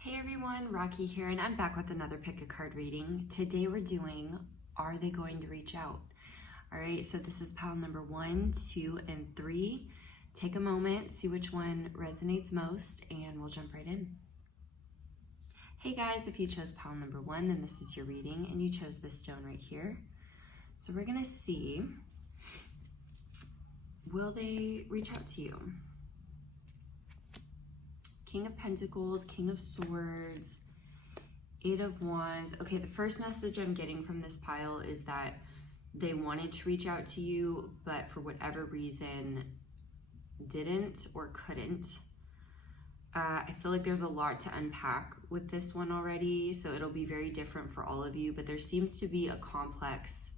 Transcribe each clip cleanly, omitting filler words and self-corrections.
Hey everyone, Rocky here, and I'm back with another pick a card reading. Today we're doing Are They Going to Reach Out? All right, so this is pile number 1, 2, and 3. Take a moment, see which one resonates most, and we'll jump right in. Hey guys, if you chose pile number 1, then this is your reading, and you chose this stone right here. So we're gonna see, will they reach out to you? King of Pentacles, King of Swords, Eight of Wands. Okay, the first message I'm getting from this pile is that they wanted to reach out to you, but for whatever reason, didn't or couldn't. I feel like there's a lot to unpack with this one already, so it'll be very different for all of you, but there seems to be a complex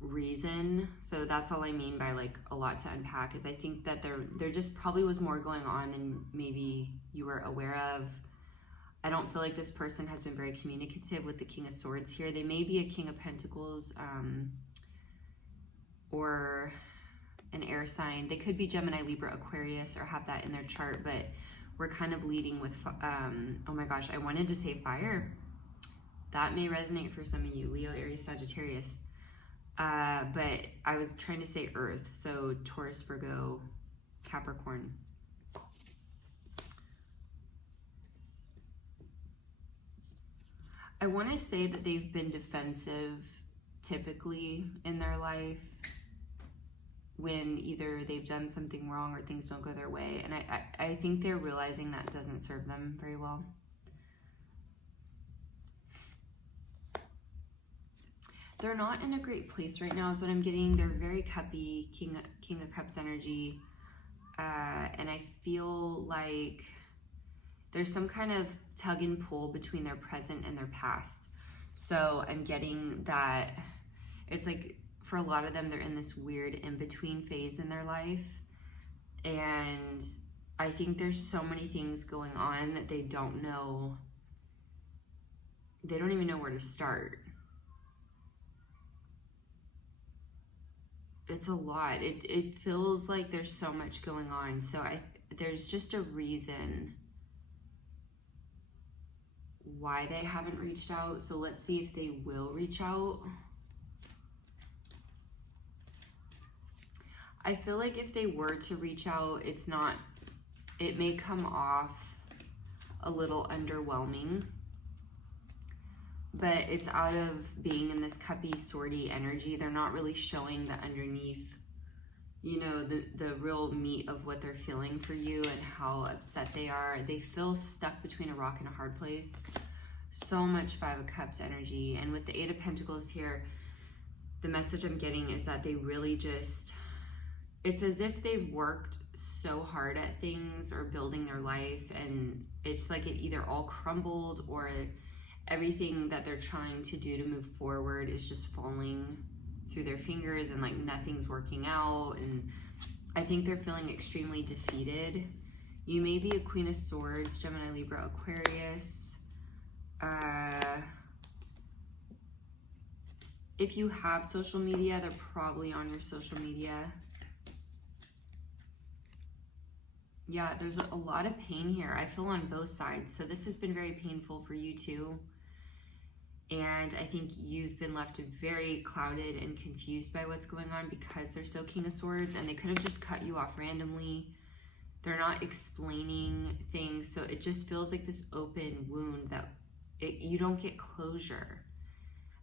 reason. So that's all I mean by like a lot to unpack, is I think that there just probably was more going on than maybe you were aware of. I don't feel like this person has been very communicative with the King of Swords here. They may be a King of Pentacles or an air sign. They could be Gemini, Libra, Aquarius, or have that in their chart, but we're kind of leading with, oh my gosh, I wanted to say fire. That may resonate for some of you, Leo, Aries, Sagittarius. But I was trying to say earth, so Taurus, Virgo, Capricorn. I want to say that they've been defensive typically in their life when either they've done something wrong or things don't go their way. And I think they're realizing that doesn't serve them very well. They're not in a great place right now is what I'm getting. They're very cuppy, King of Cups energy. And I feel like there's some kind of tug and pull between their present and their past. So I'm getting that it's like for a lot of them, they're in this weird in-between phase in their life. And I think there's so many things going on that they don't know. They don't even know where to start. It's a lot. It feels like there's so much going on. So there's just a reason why they haven't reached out. So let's see if they will reach out. I feel like if they were to reach out, it may come off a little underwhelming, but it's out of being in this cuppy, swordy energy. They're not really showing the underneath, you know, the real meat of what they're feeling for you and how upset they are. They feel stuck between a rock and a hard place. So much Five of Cups energy. And with the Eight of Pentacles here, the message I'm getting is that they really just, it's as if they've worked so hard at things or building their life, and it's like it either all crumbled or everything that they're trying to do to move forward is just falling through their fingers and like nothing's working out. And I think they're feeling extremely defeated. You may be a Queen of Swords, Gemini, Libra, Aquarius. If you have social media, they're probably on your social media. Yeah, there's a lot of pain here. I feel on both sides. So this has been very painful for you too. And I think you've been left very clouded and confused by what's going on because they're so King of Swords, and they could have just cut you off randomly. They're not explaining things. So it just feels like this open wound that you don't get closure.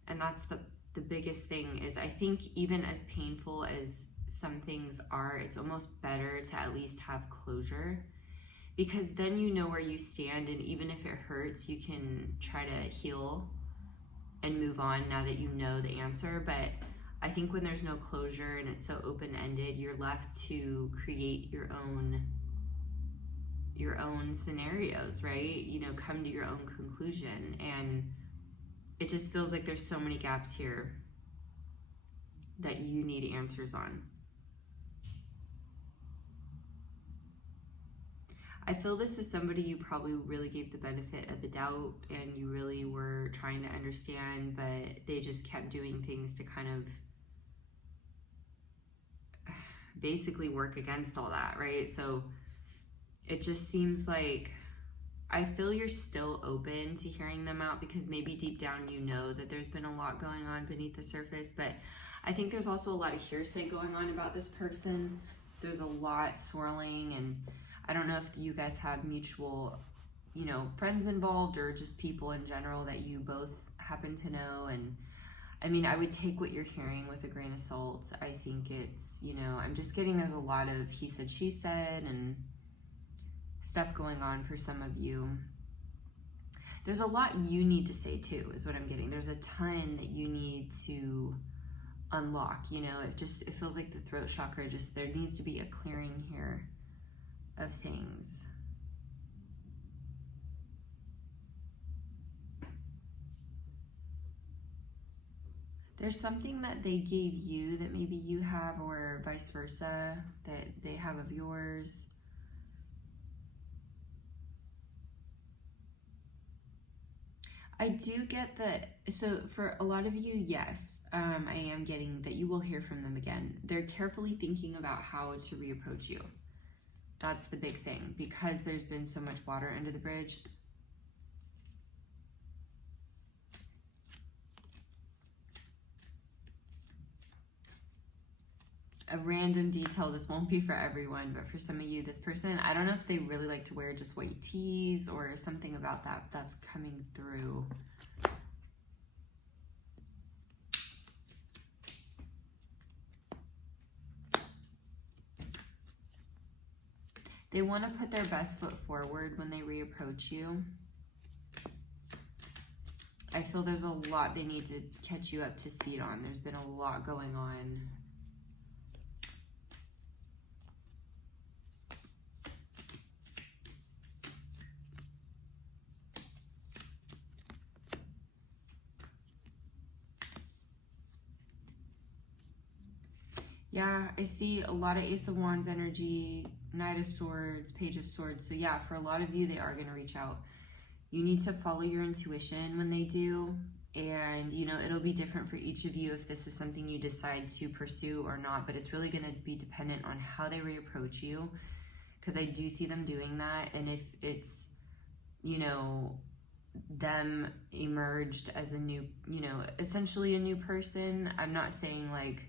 And that's the biggest thing is I think even as painful as some things are, it's almost better to at least have closure, because then you know where you stand, and even if it hurts, you can try to heal and move on now that you know the answer. But I think when there's no closure and it's so open-ended, you're left to create your own scenarios, right? You know, come to your own conclusion. And it just feels like there's so many gaps here that you need answers on. I feel this is somebody you probably really gave the benefit of the doubt and you really were trying to understand, but they just kept doing things to kind of basically work against all that, right? So it just seems like I feel you're still open to hearing them out because maybe deep down you know that there's been a lot going on beneath the surface, but I think there's also a lot of hearsay going on about this person. There's a lot swirling, and I don't know if you guys have mutual, you know, friends involved or just people in general that you both happen to know. And I mean, I would take what you're hearing with a grain of salt. I think it's, you know, I'm just getting there's a lot of he said, she said, and stuff going on for some of you. There's a lot you need to say too, is what I'm getting. There's a ton that you need to unlock, you know. It feels like the throat chakra, just there needs to be a clearing here of things. There's something that they gave you that maybe you have, or vice versa, that they have of yours. I do get that, so for a lot of you, yes, I am getting that you will hear from them again. They're carefully thinking about how to reapproach you. That's the big thing, because there's been so much water under the bridge. A random detail, this won't be for everyone, but for some of you, this person, I don't know if they really like to wear just white tees or something about that that's coming through. They want to put their best foot forward when they reapproach you. I feel there's a lot they need to catch you up to speed on. There's been a lot going on. Yeah, I see a lot of Ace of Wands energy, Knight of Swords, Page of Swords. So yeah, for a lot of you, they are going to reach out. You need to follow your intuition when they do. And, you know, it'll be different for each of you if this is something you decide to pursue or not. But it's really going to be dependent on how they reapproach you. Because I do see them doing that. And if it's, you know, them emerged as a new, you know, essentially a new person, I'm not saying like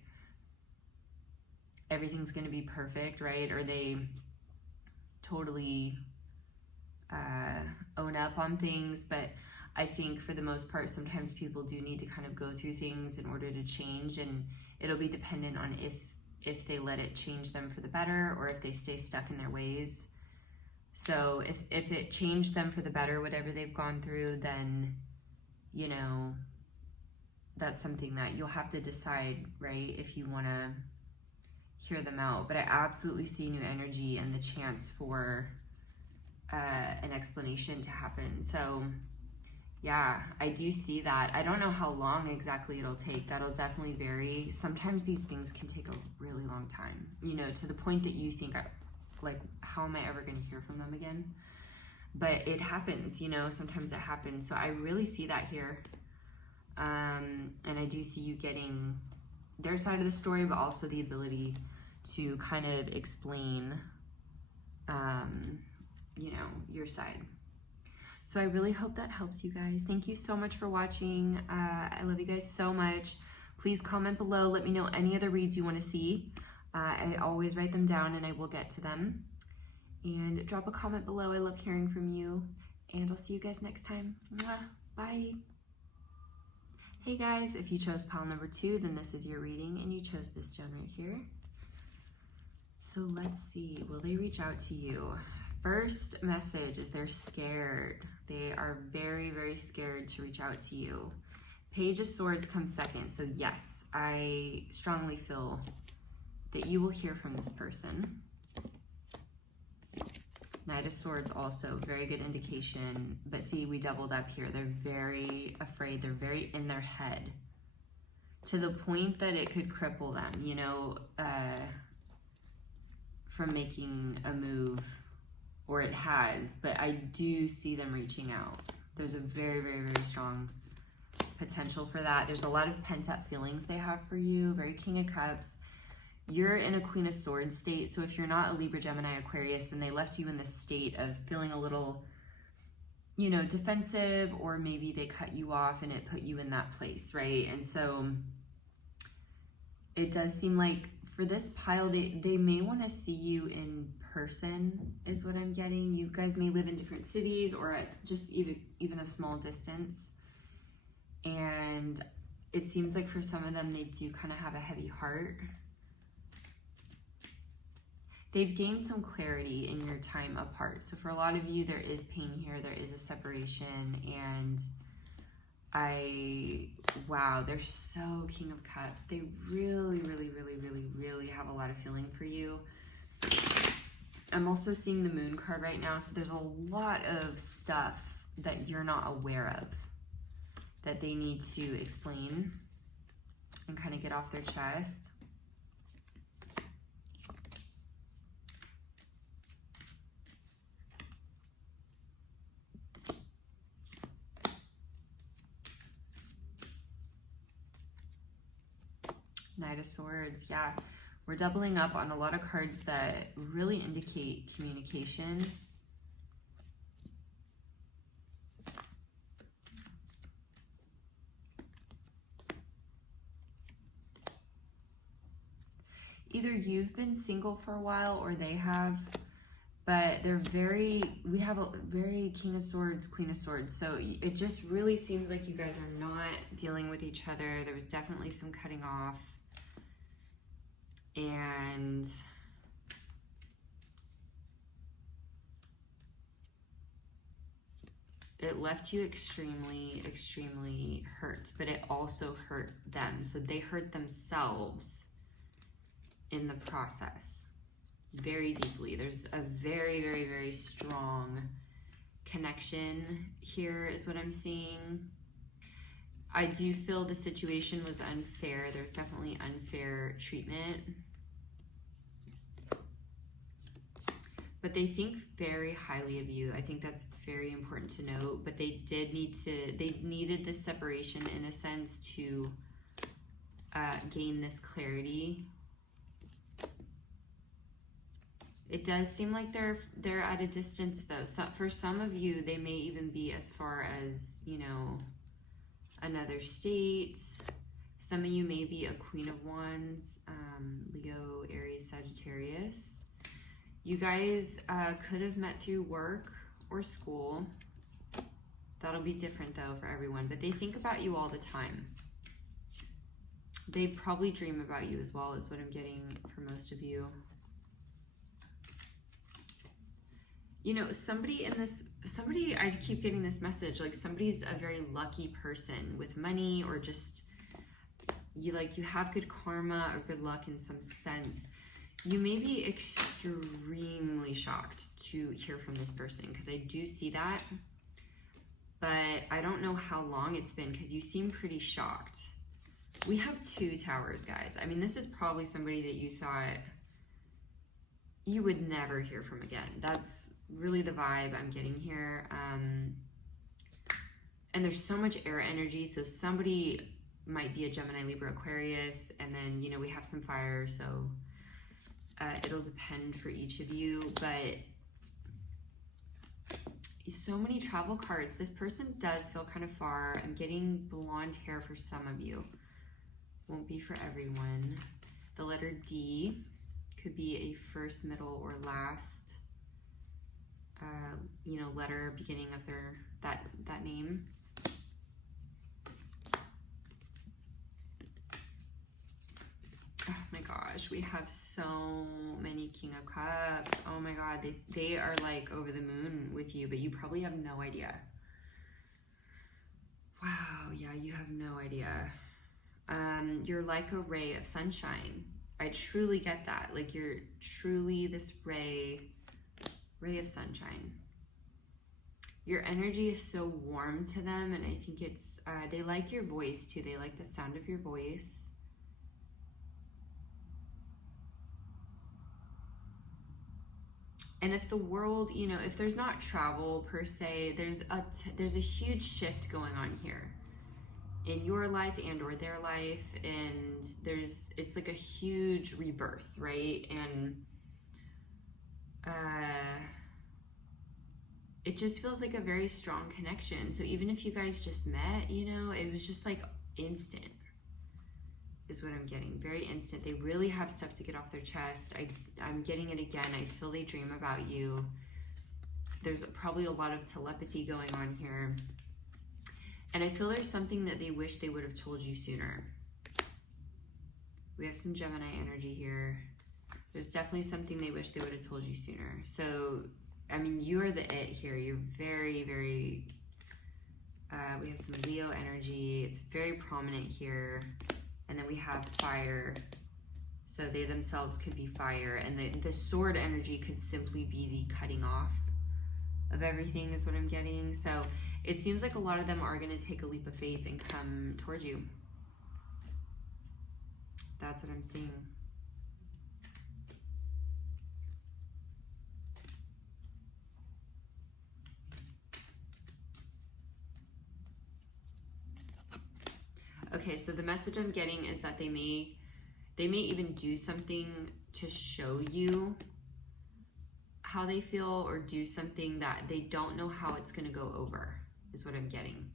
everything's going to be perfect, right? Or they totally own up on things. But I think for the most part, sometimes people do need to kind of go through things in order to change. And it'll be dependent on if they let it change them for the better or if they stay stuck in their ways. So if it changed them for the better, whatever they've gone through, then, you know, that's something that you'll have to decide, right? If you want to hear them out. But I absolutely see new energy and the chance for an explanation to happen. So yeah, I do see that. I don't know how long exactly it'll take. That'll definitely vary. Sometimes these things can take a really long time, you know, to the point that you think, like, how am I ever going to hear from them again? But it happens, you know, sometimes it happens. So I really see that here. And I do see you getting their side of the story, but also the ability to kind of explain, you know, your side. So I really hope that helps you guys. Thank you so much for watching. I love you guys so much. Please comment below. Let me know any other reads you want to see. I always write them down and I will get to them. And drop a comment below. I love hearing from you. And I'll see you guys next time. Mwah. Bye. Hey guys, if you chose pile number 2, then this is your reading and you chose this stone right here. So let's see, will they reach out to you? First message is they're scared. They are very, very scared to reach out to you. Page of Swords comes second. So yes, I strongly feel that you will hear from this person. Knight of Swords also, very good indication. But see, we doubled up here. They're very afraid. They're very in their head. To the point that it could cripple them, you know, from making a move. Or it has, but I do see them reaching out. There's a very, very, very strong potential for that. There's a lot of pent-up feelings they have for you. Very King of Cups. You're in a Queen of Swords state, so if you're not a Libra, Gemini, Aquarius, then they left you in this state of feeling a little you know, defensive, or maybe they cut you off and it put you in that place, right? And so it does seem like for this pile, they may want to see you in person is what I'm getting. You guys may live in different cities, or it's just even a small distance. And it seems like for some of them, they do kind of have a heavy heart. They've gained some clarity in your time apart. So for a lot of you, there is pain here. There is a separation. And wow, they're so King of Cups. They really, really, really, really, really have a lot of feeling for you. I'm also seeing the Moon card right now. So there's a lot of stuff that you're not aware of that they need to explain and kind of get off their chest. Knight of Swords, yeah. We're doubling up on a lot of cards that really indicate communication. Either you've been single for a while or they have, but we have a very King of Swords, Queen of Swords. So it just really seems like you guys are not dealing with each other. There was definitely some cutting off. And it left you extremely, extremely hurt, but it also hurt them. So they hurt themselves in the process very deeply. There's a very, very, very strong connection here is what I'm seeing. I do feel the situation was unfair. There's definitely unfair treatment. But they think very highly of you. I think that's very important to note. But they needed this separation in a sense to gain this clarity. It does seem like they're at a distance though. So for some of you, they may even be as far as, you know, another state. Some of you may be a Queen of Wands, Leo, Aries, Sagittarius. You guys could have met through work or school. That'll be different though for everyone, but they think about you all the time. They probably dream about you as well, is what I'm getting for most of you. You know, I keep getting this message, like somebody's a very lucky person with money, or just you have good karma or good luck in some sense. You may be extremely shocked to hear from this person, because I do see that, but I don't know how long it's been, because you seem pretty shocked. We have 2 towers, guys. I mean, this is probably somebody that you thought you would never hear from again. That's really the vibe I'm getting here. And there's so much air energy, so somebody might be a Gemini, Libra, Aquarius, and then, you know, we have some fire, so it'll depend for each of you. But so many travel cards. This person does feel kind of far. I'm getting blonde hair for some of you. Won't be for everyone. The letter D could be a first, middle, or last you know, letter beginning of that name. Oh my gosh, we have so many King of Cups. Oh my God, they are like over the moon with you, but you probably have no idea. Wow, yeah, you have no idea. You're like a ray of sunshine. I truly get that. Like, you're truly this ray of sunshine. Your energy is so warm to them, and I think it's they like your voice too. They like the sound of your voice. And if the world, you know, if there's not travel per se, there's a huge shift going on here in your life and or their life, and it's like a huge rebirth, right? And it just feels like a very strong connection. So even if you guys just met, you know, it was just like instant is what I'm getting. Very instant. They really have stuff to get off their chest. I'm getting it again. I feel they dream about you. There's probably a lot of telepathy going on here. And I feel there's something that they wish they would have told you sooner. We have some Gemini energy here. There's definitely something they wish they would have told you sooner. So, I mean, you are the it here. You're very, very, we have some Leo energy. It's very prominent here. And then we have fire. So they themselves could be fire. And the sword energy could simply be the cutting off of everything is what I'm getting. So it seems like a lot of them are going to take a leap of faith and come towards you. That's what I'm seeing. Okay, so the message I'm getting is that they may even do something to show you how they feel, or do something that they don't know how it's going to go over, is what I'm getting.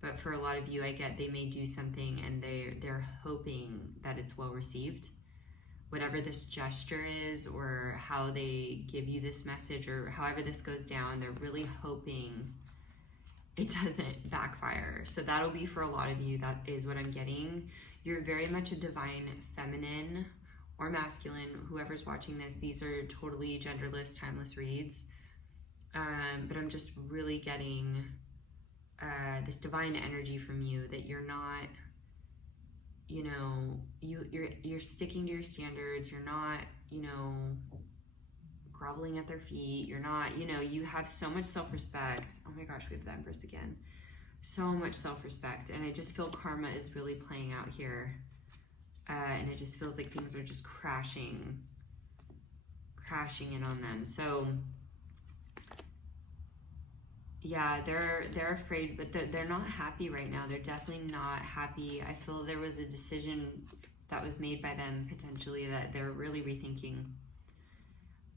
But for a lot of you, I get they may do something and they're hoping that it's well received. Whatever this gesture is, or how they give you this message, or however this goes down, they're really hoping it doesn't backfire. So that'll be for a lot of you. That is what I'm getting. You're very much a divine feminine or masculine. Whoever's watching this, these are totally genderless, timeless reads. But I'm just really getting this divine energy from you, that you're not, you know, you're sticking to your standards. You're not, you know, groveling at their feet. You're not, you know, you have so much self-respect. Oh my gosh, we have the Empress again. So much self-respect. And I just feel karma is really playing out here. And it just feels like things are just crashing in on them. So yeah, they're afraid, but they're not happy right now. They're definitely not happy. I feel there was a decision that was made by them potentially that they're really rethinking.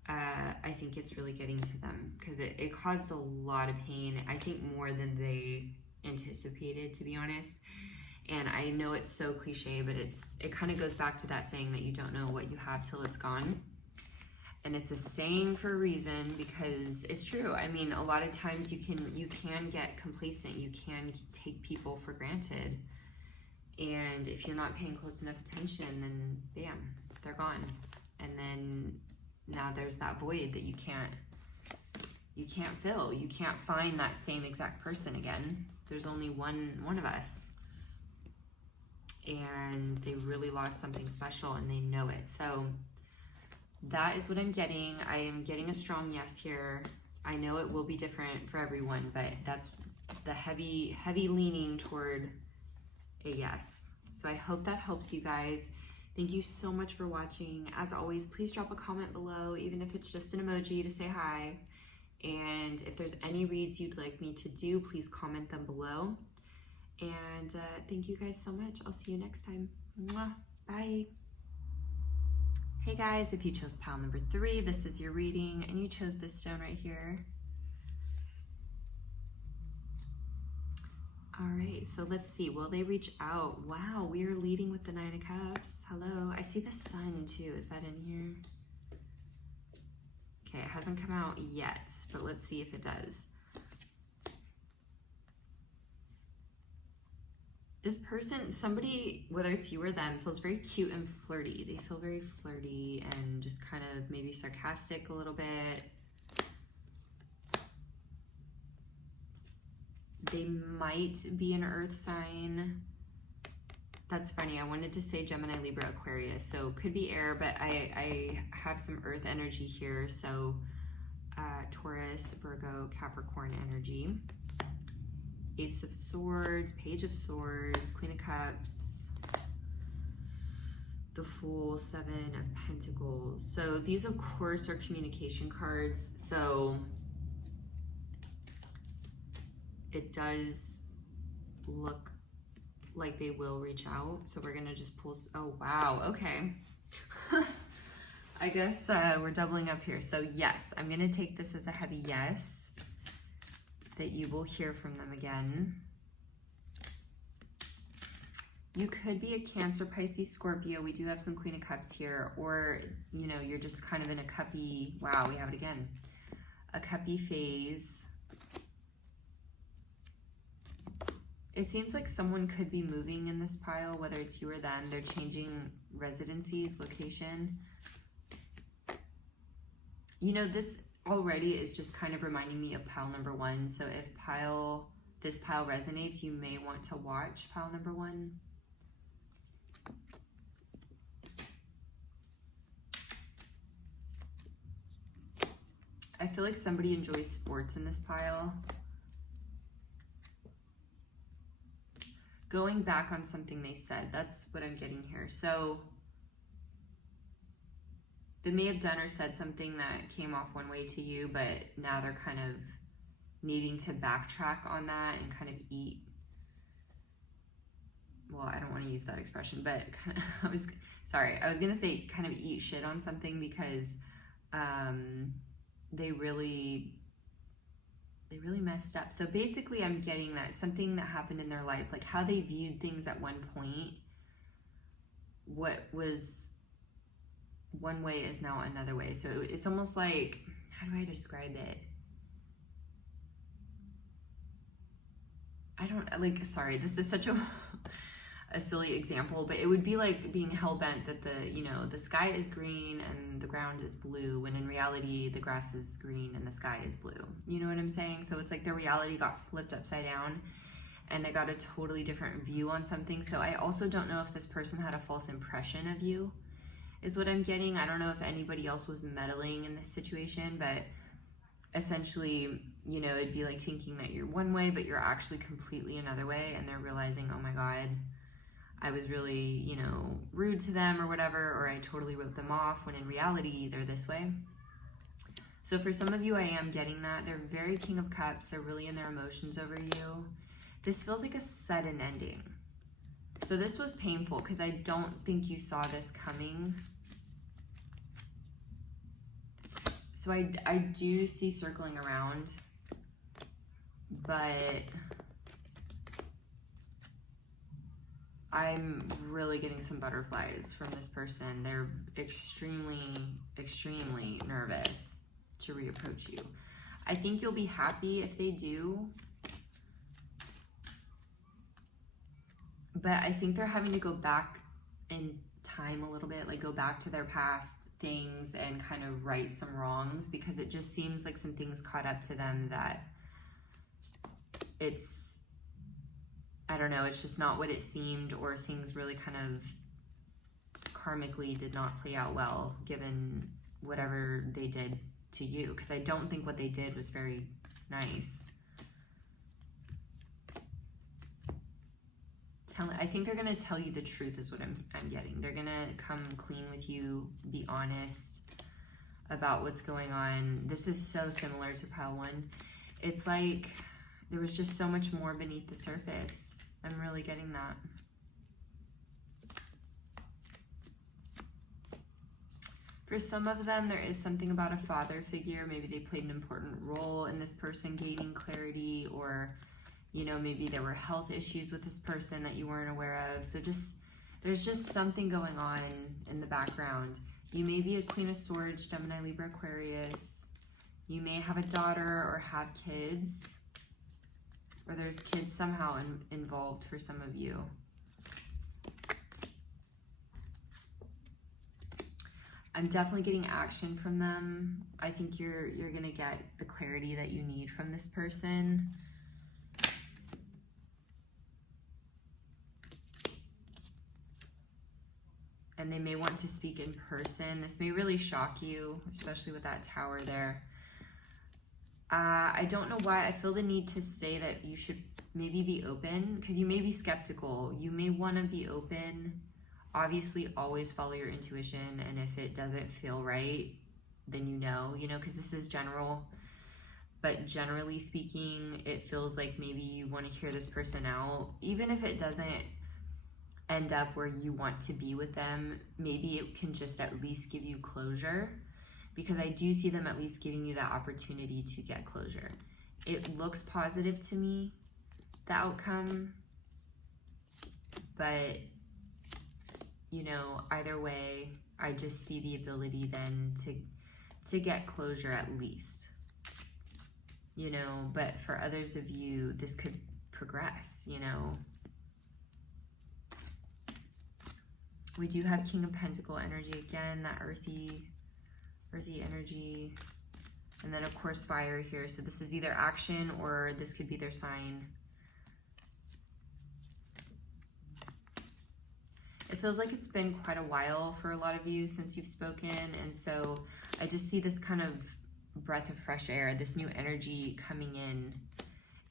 I think it's really getting to them, because it caused a lot of pain. I think more than they anticipated, to be honest. And I know it's so cliche, but it kind of goes back to that saying that you don't know what you have till it's gone. And it's a saying for a reason, because it's true. I mean, a lot of times you can get complacent. You can take people for granted. And if you're not paying close enough attention, then bam, they're gone. And then now there's that void that you can't fill. You can't find that same exact person again. There's only one of us. And they really lost something special, and they know it. So that is what I'm getting. I am getting a strong yes here. I know it will be different for everyone, but that's the heavy leaning toward a yes. So I hope that helps you guys. Thank you so much for watching. As always, please drop a comment below, even if it's just an emoji to say hi. And if there's any reads you'd like me to do, please comment them below. And thank you guys so much. I'll see you next time. Mwah. Bye. Hey guys, if you chose pile number 3, this is your reading, and you chose this stone right here. All right, so let's see. Will they reach out? Wow, we are leading with the 9 of Cups. Hello. I see the sun too. Is that in here? Okay, it hasn't come out yet, but let's see if it does. This person, somebody, whether it's you or them, feels very cute and flirty. They feel very flirty and just kind of maybe sarcastic a little bit. They might be an earth sign. That's funny. I wanted to say Gemini, Libra, Aquarius. So could be air, but I have some earth energy here. So Taurus, Virgo, Capricorn energy. Ace of Swords, Page of Swords, Queen of Cups, the Fool, 7 of Pentacles. So these, of course, are communication cards. So it does look like they will reach out. So we're going to just pull. Oh, wow. Okay. I guess we're doubling up here. So yes, I'm going to take this as a heavy yes. that you will hear from them again. You could be a Cancer, Pisces, Scorpio. We do have some Queen of Cups here. Or, you know, you're just kind of in a cuppy, wow, we have it again. A cuppy phase. It seems like someone could be moving in this pile, whether it's you or them. They're changing residencies, location. You know, this already is just kind of reminding me of pile number 1. So if this pile resonates, you may want to watch pile number 1. I feel like somebody enjoys sports in this pile. Going back on something they said, that's what I'm getting here. So they may have done or said something that came off one way to you, but now they're kind of needing to backtrack on that and kind of eat. Well, I don't want to use that expression, but kind of, I was going to say kind of eat shit on something because they really messed up. So basically I'm getting that something that happened in their life, like how they viewed things at one point, what was one way is now another way. So it's almost like, how do I describe it? This is such a silly example, but it would be like being hell-bent that the sky is green and the ground is blue, when in reality the grass is green and the sky is blue. You know what I'm saying? So it's like their reality got flipped upside down and they got a totally different view on something. So I also don't know if this person had a false impression of you, is what I'm getting. I don't know if anybody else was meddling in this situation, but essentially, you know, it'd be like thinking that you're one way, but you're actually completely another way, and they're realizing, oh my God, I was really, you know, rude to them or whatever, or I totally wrote them off, when in reality, they're this way. So for some of you, I am getting that. They're very King of Cups. They're really in their emotions over you. This feels like a sudden ending. So this was painful because I don't think you saw this coming. So I do see circling around, but I'm really getting some butterflies from this person. They're extremely, extremely nervous to reapproach you. I think you'll be happy if they do, but I think they're having to go back in time a little bit, like go back to their past things and kind of right some wrongs, because it just seems like some things caught up to them that it's, I don't know, it's just not what it seemed, or things really kind of karmically did not play out well given whatever they did to you, because I don't think what they did was very nice. I think they're going to tell you the truth is what I'm getting. They're going to come clean with you, be honest about what's going on. This is so similar to pile 1. It's like there was just so much more beneath the surface. I'm really getting that. For some of them, there is something about a father figure. Maybe they played an important role in this person gaining clarity, or you know, maybe there were health issues with this person that you weren't aware of. So there's just something going on in the background. You may be a Queen of Swords, Gemini, Libra, Aquarius. You may have a daughter or have kids, or there's kids somehow involved for some of you. I'm definitely getting action from them. I think you're gonna get the clarity that you need from this person. And they may want to speak in person. This may really shock you, especially with that tower there. I don't know why I feel the need to say that you should maybe be open, because you may be skeptical. You may want to be open. Obviously, always follow your intuition, and if it doesn't feel right, then you know, because this is general. But generally speaking, it feels like maybe you want to hear this person out, even if it doesn't end up where you want to be with them. Maybe it can just at least give you closure, because I do see them at least giving you that opportunity to get closure. it looks positive to me, the outcome, but you know, either way, I just see the ability then to get closure at least, you know. But for others of you, this could progress, you know. We do have King of Pentacle energy again, that earthy energy. And then of course fire here. So this is either action or this could be their sign. It feels like it's been quite a while for a lot of you since you've spoken. And so I just see this kind of breath of fresh air, this new energy coming in.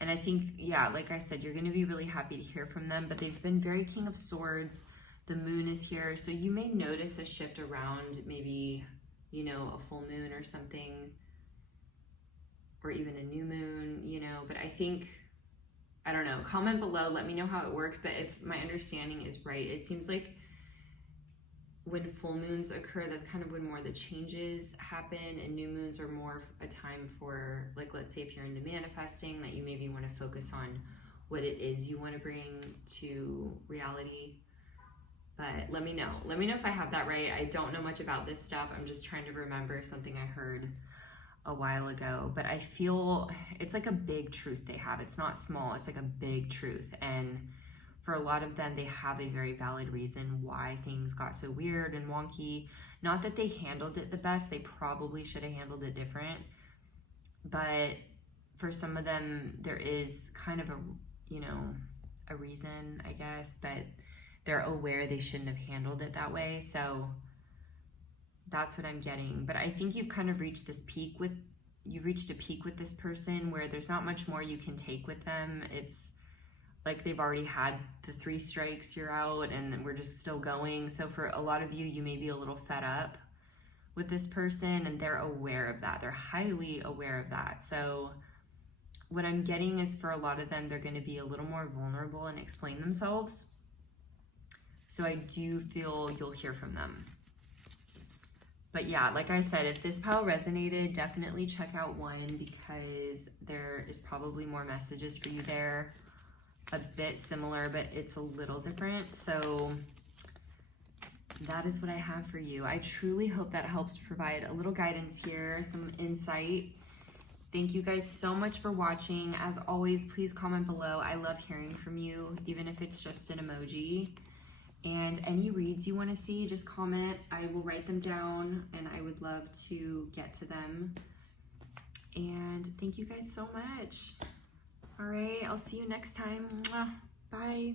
And I think, yeah, like I said, you're going to be really happy to hear from them, but they've been very King of Swords. The moon is here. So you may notice a shift around, maybe, you know, a full moon or something, or even a new moon, you know. But I think, I don't know, comment below, let me know how it works. But if my understanding is right, it seems like when full moons occur, that's kind of when more of the changes happen, and new moons are more a time for, like, let's say if you're into manifesting, that you maybe want to focus on what it is you want to bring to reality. But let me know if I have that right. I don't know much about this stuff. I'm just trying to remember something I heard a while ago, but I feel it's like a big truth they have. It's not small, it's like a big truth. And for a lot of them, they have a very valid reason why things got so weird and wonky. Not that they handled it the best, they probably should have handled it different. But for some of them, there is kind of a, you know, a reason, I guess, but they're aware they shouldn't have handled it that way. So that's what I'm getting. But I think you've kind of reached this peak with, you've reached a peak with this person where there's not much more you can take with them. It's like they've already had the 3 strikes, you're out, and we're just still going. So for a lot of you, you may be a little fed up with this person, and they're aware of that. They're highly aware of that. So what I'm getting is for a lot of them, they're going to be a little more vulnerable and explain themselves. So I do feel you'll hear from them. But yeah, like I said, if this pile resonated, definitely check out 1, because there is probably more messages for you there. A bit similar, but it's a little different. So that is what I have for you. I truly hope that helps provide a little guidance here, some insight. Thank you guys so much for watching. As always, please comment below. I love hearing from you, even if it's just an emoji. And any reads you want to see, just comment. I will write them down, and I would love to get to them. And thank you guys so much. All right, I'll see you next time. Mwah. Bye.